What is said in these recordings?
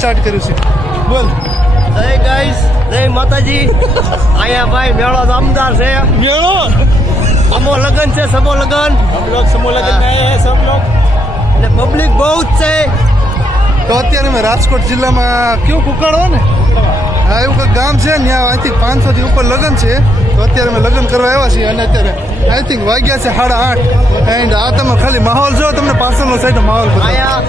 Start કર્યું છે. બોલ. જય ગાઈસ જય માતાજી. અહીંયા ભાઈ મેળો દમદાર છે. મેળો? અમો લગન છે સમો લગન. હમ સમો લગન હે. સબ લોગ એટલે પબ્લિક બહુ જ છે. તો અત્યારે મેં રાજકોટ જિલ્લામાં કયો કુકાળો ને? હા એવું કંઈક ગામ છે ને અહીંથી પાંચસોથી ઉપર લગ્ન છે. તો અત્યારે અમે લગ્ન કરવા આવ્યા છીએ અને અત્યારે આઈ થિંક વાગ્યા છે સાડા આઠ. એન્ડ આ તમે ખાલી માહોલ જો તમને પાછળનો સાઈડનો માહોલ બધા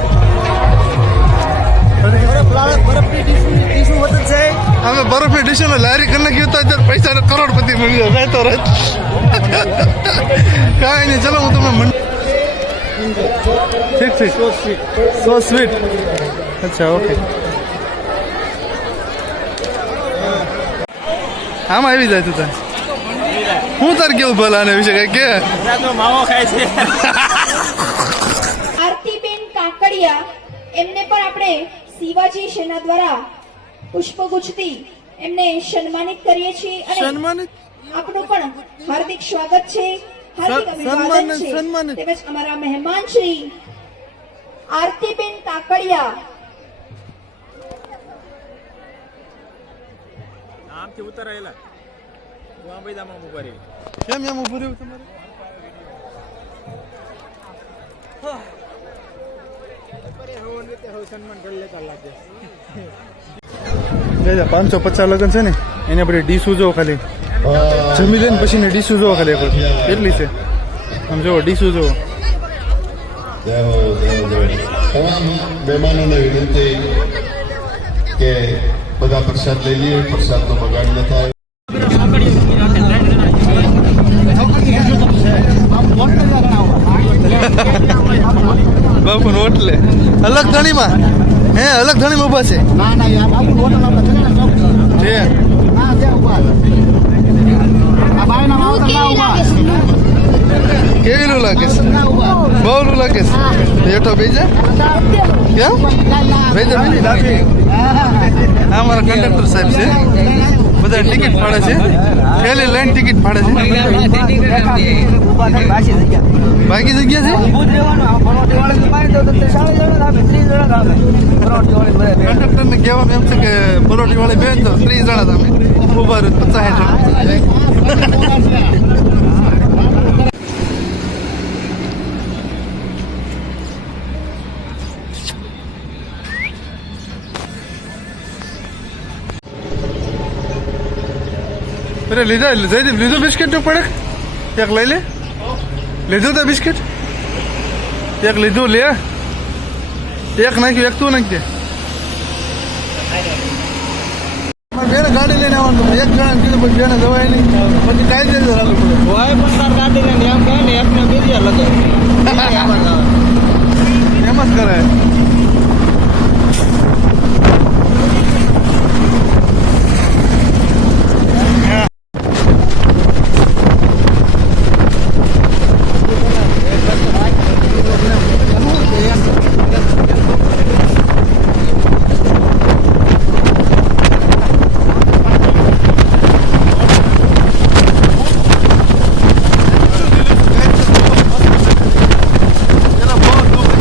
અમે બરફની ડીશોને લારી કરી નાખ્યું તો અત્યારે પૈસા કરોડપતિ મળી જાય રાત કાંઈ નહીં ચલો હું તમને મંડ- ઠીક ઠીક. સો સ્વીટ અચ્છા ઓકે આમાં આવી જાય તું તાર? હું તાર કેવું ભલા આને વિશે કઈ કે? આરતીબેન કાકડિયા એમને પણ આપણે શિવાજી સેના દ્વારા પુષ્પગુચ્છથી એમને સન્માનિત કરીએ છીએ અને સન્માનિત? આપનું પણ હાર્દિક સ્વાગત છે. હાર્દિક અભિવાદન છે. તેમજ અમારા મહેમાન શ્રી આરતીબેન કાકડિયા. આમથી ઉતરાયેલા. ઊભા રહી કેમ એમ ઉભું રહ્યું તમારે સન્માન કરી લેતા લાગે પાંચસો પચાસ લગન છે ને એને આપણે ડીશું જો ખાલી. જમી લઈને પછી ને ડીશું જો ખાલી કેટલી છે? આમ જો ડીશું જો. તમામ મહેમાનોને વિનંતી કે બધા પ્રસાદ લઈ લઈએ પ્રસાદનો બગાડ ન થાય. બાપુ હોટલે. અલગ ધણીમાં. હે અલગ ધણીમાં ઊભા છે. છે કેવીલું લાગે છે? બહુલું લાગે છે? એટો બેજા? કેમ? બેજા બેજી આ મારા કંડક્ટર સાહેબ છે. બધા ટિકિટ મળે છે. પેલી લાઈન ટિકિટ ફાડે છે. બાકી જગ્યા છે? કંડક્ટર ને એમ છે કે પરોઠી વાળી બેન તો ત્રીસ જણા તમે ઊભા પચાસ જણા. અરે લીધા જયદીપ લીધું બિસ્કિટ તું પડે? એક લઈ લે. લીધું તો બિસ્કિટ? એક લીધું લે. એક નાખ્યું એક તું નાખી દે બેને ગાડી લઈને આવવાનું એક જણા કીધું પછી બેને જવાય નહીં. પછી પડે હોય પણ તાર કાઢીને એમ કહે ને એકને બીજી લગે એમ જ કરાય એના બહુ દુઃખ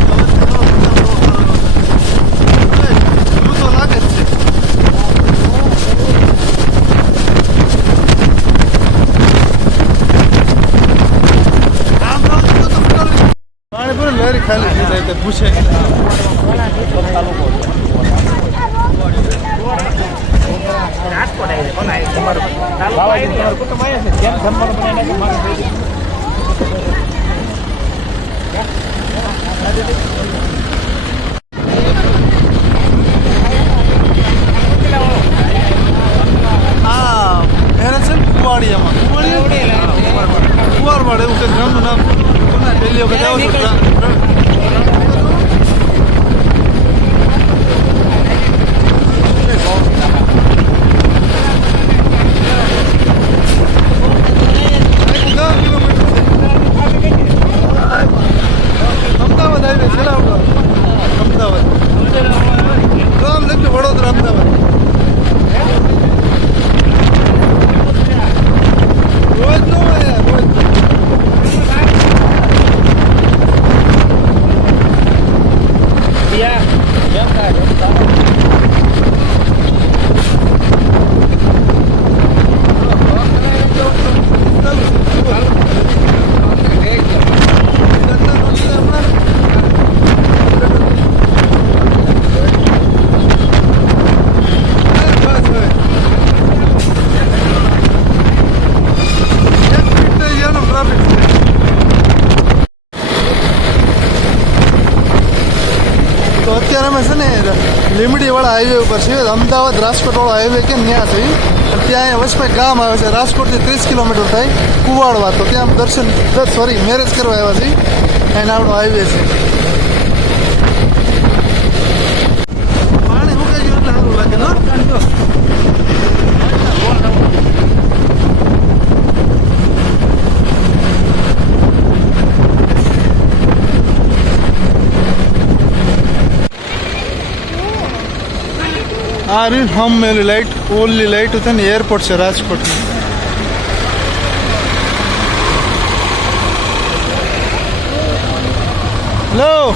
દુઃખ તો લાગે જ છે પાણી પૂરું લારી ખાલી થઈ જાય તો પૂછે કુટુંબ આવ્યા છે જેમ જમવાનું બનાવીને કે મારું હા એને છે ને કુવાડિયામાં કુવાડિયા કુવારવાડ એવું કંઈક ગામનું નામ કોના પહેલી વખત આવો છો ગામ લીમડી વાળા હાઈવે ઉપર છે. અમદાવાદ રાજકોટ વાળો હાઈવે કે ત્યાં થઈ? ત્યાં વચમાં ગામ આવે છે. રાજકોટથી ત્રીસ કિલોમીટર થાય. કુવાડવા. તો ત્યાં દર્શન સોરી મેરેજ કરવા આવ્યા છે એના આપણો હાઈવે છે પાણી સુકાઈ ગયું એટલે સારું લાગે ને હમ હમેલી લાઈટ ઓલી લાઇટ છે એરપોર્ટ છે રાજકોટની હેલો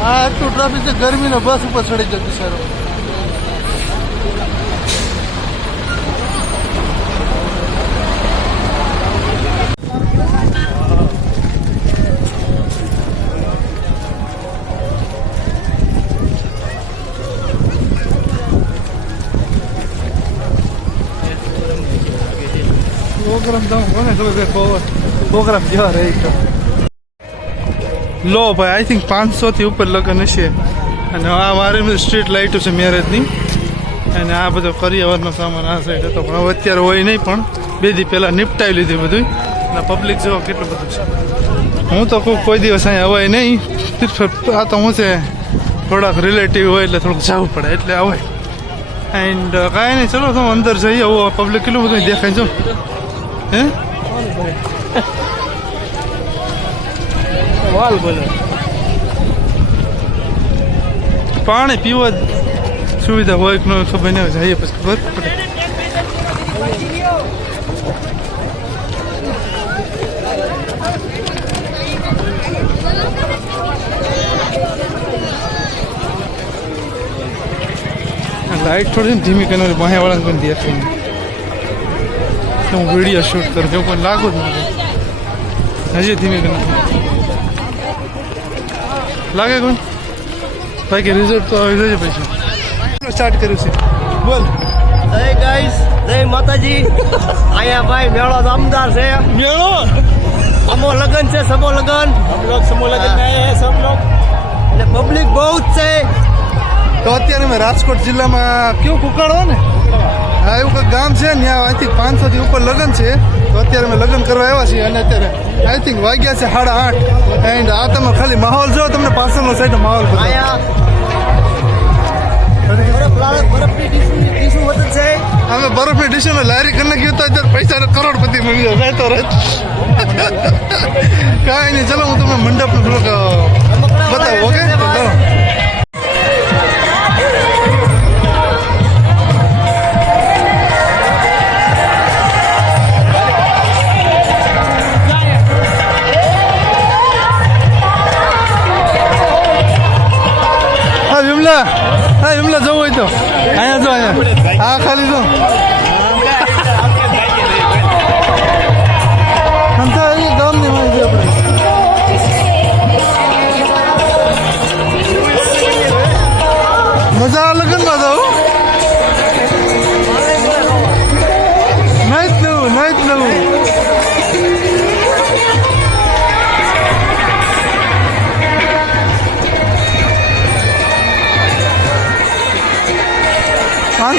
આ આટલું ટ્રાફિક છે, ગરમીનો બસ ઉપર ચડી ગયો બિચારો પ્રોગ્રામ તો કોને ખબર પ્રોગ્રામ જેવા રહી તો લો ભાઈ આઈ થિંક પાંચસો થી ઉપર લગ્ન હશે અને આ મારે સ્ટ્રીટ લાઇટો છે મેરેજની અને આ બધો કરિયાવરનો સામાન આ સાઈડ હતો. પણ હવે અત્યારે હોય નહીં પણ બે દી પહેલાં નિપટાવી લીધી બધું અને પબ્લિક જો કેટલું બધું છે. હું તો કોઈ કોઈ દિવસ અહીંયા અવાય નહીં. આ તો હું છે થોડાક રિલેટિવ હોય એટલે થોડુંક જવું પડે એટલે આવે એન્ડ કાંઈ નહીં ચલો તમે અંદર જઈએ આવું પબ્લિક કેટલું બધું દેખાય છો હે? વાલ બોલે. પાણી પીવા સુવિધા હોય કે ન ખબર હોય જઈએ પછી ખબર લાઈટ થોડી ને ધીમી કરીને બાહ્યા વાળાને કોઈ દેખાય તો હું વીડિયો શૂટ કરું એવું કોઈ લાગુ જ નથી હજી ધીમી કરીને લાગે કોઈ બાકી રિઝલ્ટ તો આવી જશે પછી સ્ટાર્ટ કર્યું છે. બોલ. જય ગાઈસ જય માતાજી. અહીંયા ભાઈ મેળો જામદાર છે. મેળો? સમો લગન છે સમો લગન. હમ સમો લગન આયા આયે સબ લોગ. એટલે પબ્લિક બહુ જ છે. તો અત્યારે અમે રાજકોટ જિલ્લામાં કેવું કુકાળો ને? હા એવું કંઈક ગામ છે ને અહીંથી પાંચસોથી ઉપર લગ્ન છે. તો અત્યારે અમે લગ્ન કરવા આવ્યા છીએ અને અત્યારે આઈ થિંક વાગ્યા છે સાડા આઠ. એન્ડ આ તમે ખાલી માહોલ જો તમને પાછળનો સાઈડનો માહોલ અહીંયા અમે બરફની ડીશોને લારી કરીને ગયો તો અત્યારે પૈસા કરોડપતિ મળી જાય રહેતો તો રહે. કાંઈ નહીં ચલો હું તમને મંડપ થોડુંક અ, બતાવું ઓકે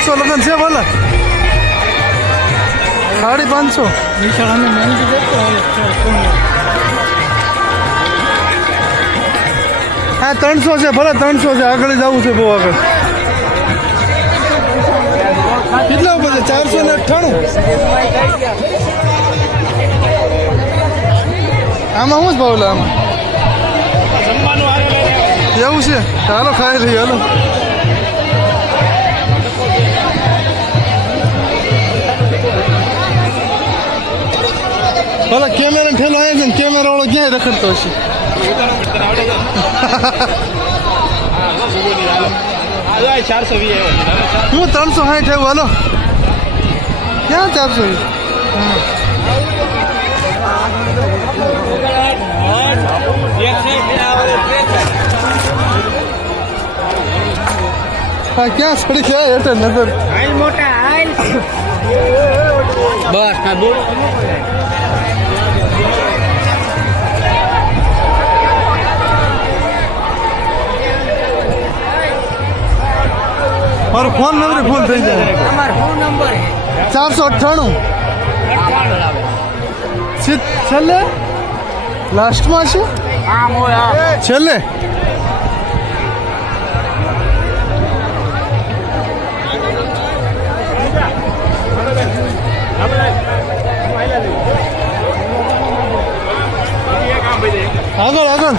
પાંચસો લગ્ન છે ભલે. સાડી પાંચસો. હા ત્રણસો છે ભલે ત્રણસો છે આગળ જવું છે બહુ આગળ. કેટલા ઉપર છે? ચારસો ને અઠ્ઠાણું? આમાં શું જ ભાવ લે આમાં? એવું છે? ચાલો ખાઈ લઈએ હાલો. ભલે કેમેરા ઠેલો આવ્યા છે ને કેમેરા વાળો ક્યાંય રખડતો હશે હું ત્રણસો સાઠ આવ્યું હાલો ક્યાં ચારસો? હા ક્યાં સડી ગયા એટલે નજર મોટા બસ મારો ફોન નંબર ફૂલ થઈ જાય. તમારો ફોન નંબર ચારસો અઠ્ઠાણું. છે છેલ્લે? લાસ્ટમાં છે? આમ હોય છેલ્લે? આગળ આગળ.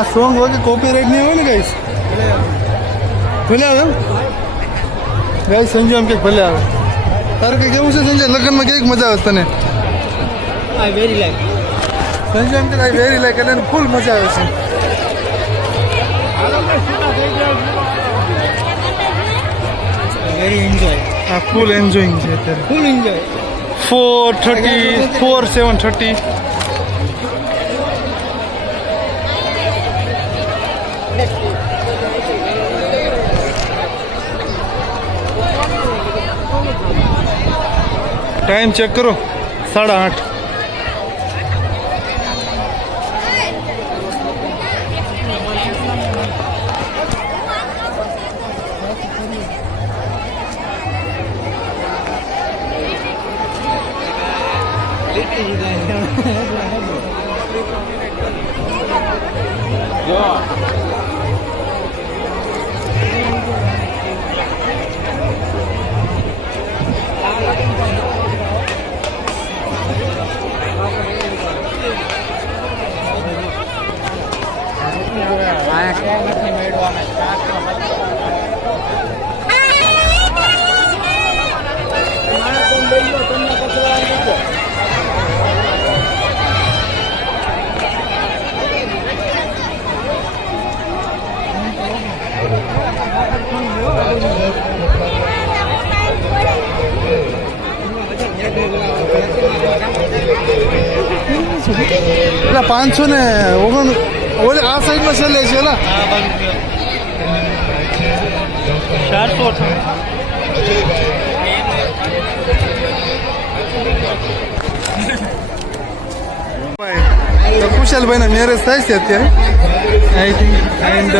આ સોંગ વગર કોપીરાઇટ નહીં હોય ને ગાઈસ ભલે આવે. ગાઈસ સંજય એમ કે ભલે આવે. તારે કંઈ કેવું છે સંજય લગ્નમાં કંઈક મજા આવે તને? આઈ વેરી લાઈક સંજય એમ કે વેરી લાઈક એટલે ફૂલ મજા આવે છે. વેરી એન્જોય આ ફૂલ એન્જોયિંગ છે અત્યારે. Full enjoy four thirty four seven thirty time check ਕਰੋ 8:30 એટલે પાંચસો ને ઓગણ ઓલે આ સાઈડમાં છેલ્લે છે એલા ચારસો તો કુશલભાઈના મેરેજ થાય છે અત્યારે. આઈ થિંક એન્ડ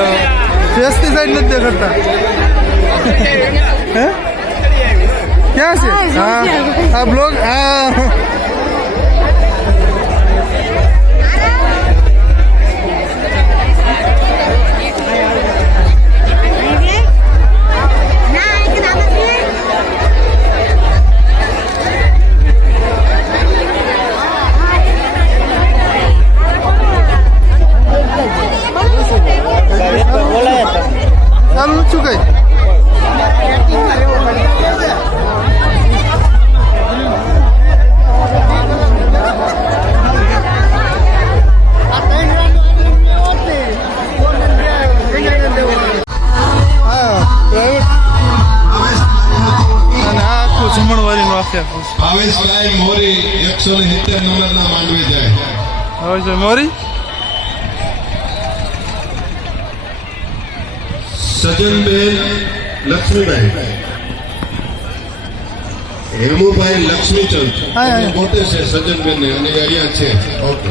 ફેસની સાઈડ નથી દેખાડતા. હે? ક્યાં છે? હા આ બ્લોગ હા એકસો ને સિત્તેર નંબરના માંડવે જાય મોરી. સજનબેન લક્ષ્મીભાઈ હેમુભાઈ લક્ષ્મીચંદ. પોતે છે સજનબેન ને અને અહીંયા છે. ઓકે.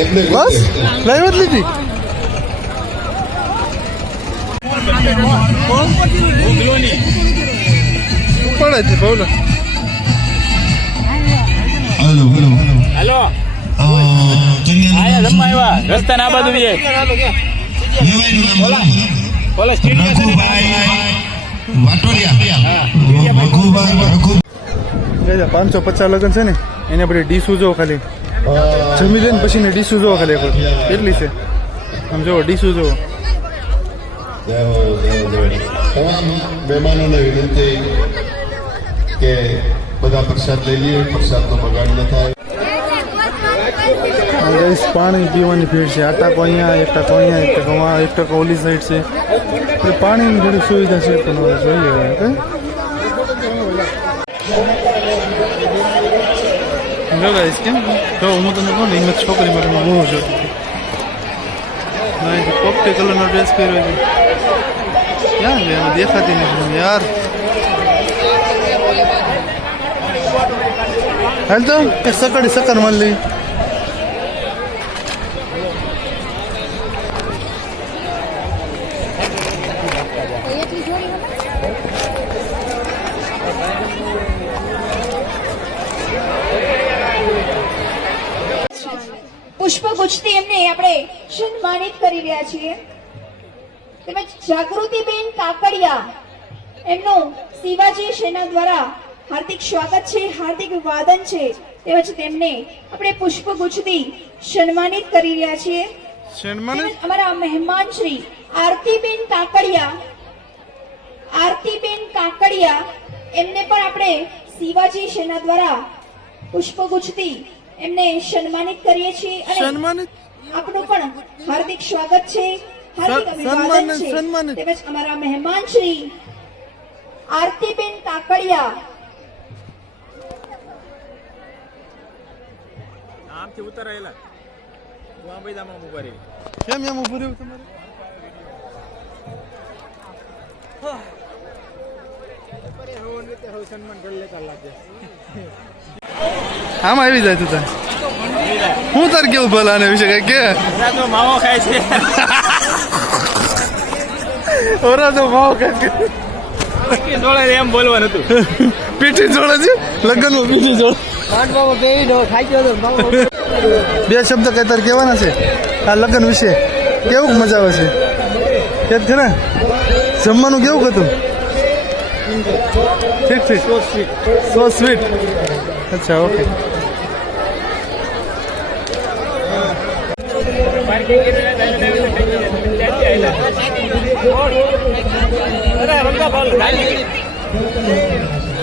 એમને બસ પોતે. પ્રાઇવેટ લીધી. પડે છે બોલો. હલો હલો હેલો આયા જમવા આવ્યા. રસ્તા ના બાજુ છે બોલો. બોલો સ્ટેડિયમ રઘુભાઈ. વાટોડિયા. પાંચસો પચાસ લગન છે ને એને બધી ડીશું જો ખાલી? જમી લે ને પછી ને ડીશું જો ખાલી કેટલી છે? આમ જો ડીશું જોવો. તમામ મહેમાનોને વિનંતી કે બધા પ્રસાદ લઈ લઈએ પ્રસાદનો બગાડ ન થાય. પાણી પીવાની ભીડ છે. આ ટાંકો અહીંયા એક ટાંકો અહીંયા એક ટાંકો આ એક ટાંકો ઓલી સાઈડ છે. એટલે પાણીની થોડી સુવિધા છે પણ હવે જોઈએ હવે કે ગાઈસ કેમ? તો હું તમને કહું ને હિંમત છોકરી માટે હું તો પોપટી કલરનો ડ્રેસ પહેર્યો છે. ક્યાં છે? દેખાતી નથી યાર. એક સકડી સકર મળી લઈ પુષ્પગુચ્છથી એમને આપણે સન્માનિત કરી રહ્યા છીએ? તેમજ જાગૃતિબેન કાકડિયા એમનું શિવાજી સેના દ્વારા હાર્દિક સ્વાગત છે હાર્દિક વાદન છે. તેમજ તેમને આપણે પુષ્પગુચ્છથી સન્માનિત કરી રહ્યા છીએ. સન્માનિત? અમારા મહેમાન શ્રી આરતીબેન કાકડિયા આરતીબેન કાકડિયા એમને પણ આપણે શિવાજી સેના દ્વારા પુષ્પગુચ્છથી એમને સન્માનિત કરીએ છીએ. અને સન્માનિત? આપનું પણ હાર્દિક સ્વાગત છે હાર્દિક અભિવાદન છે. તેમજ અમારા મહેમાન શ્રી આરતીબેન કાકડિયા આમથી ઉતરાયેલા. હું આ બધા આમ રહી. કેમ એમ ઉભું રહ્યું તમારે? આમાં આવી જાય તું તાર. હું તાર કેવું ભલા આના વિશે કઈ કે? માવો ખાય છે. ઓરા તો માવો ખાય છે. એમ બોલવાનું હતું. પીઠી જોડે છે? લગ્નમાં પીઠી જોડે. બે શબ્દ કઈ તાર કહેવાના છે? આ લગ્ન વિશે કેવું મજા આવે છે? કે છે ને? જમવાનું કેવું હતું? ઠીક ઠીક સો સ્વીટ અચ્છા ઓકે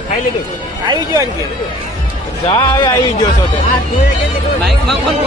ખાઈ લીધું. આવી ગયો જા હવે આવી ગયો છો તે. બાઇકમાં કોણ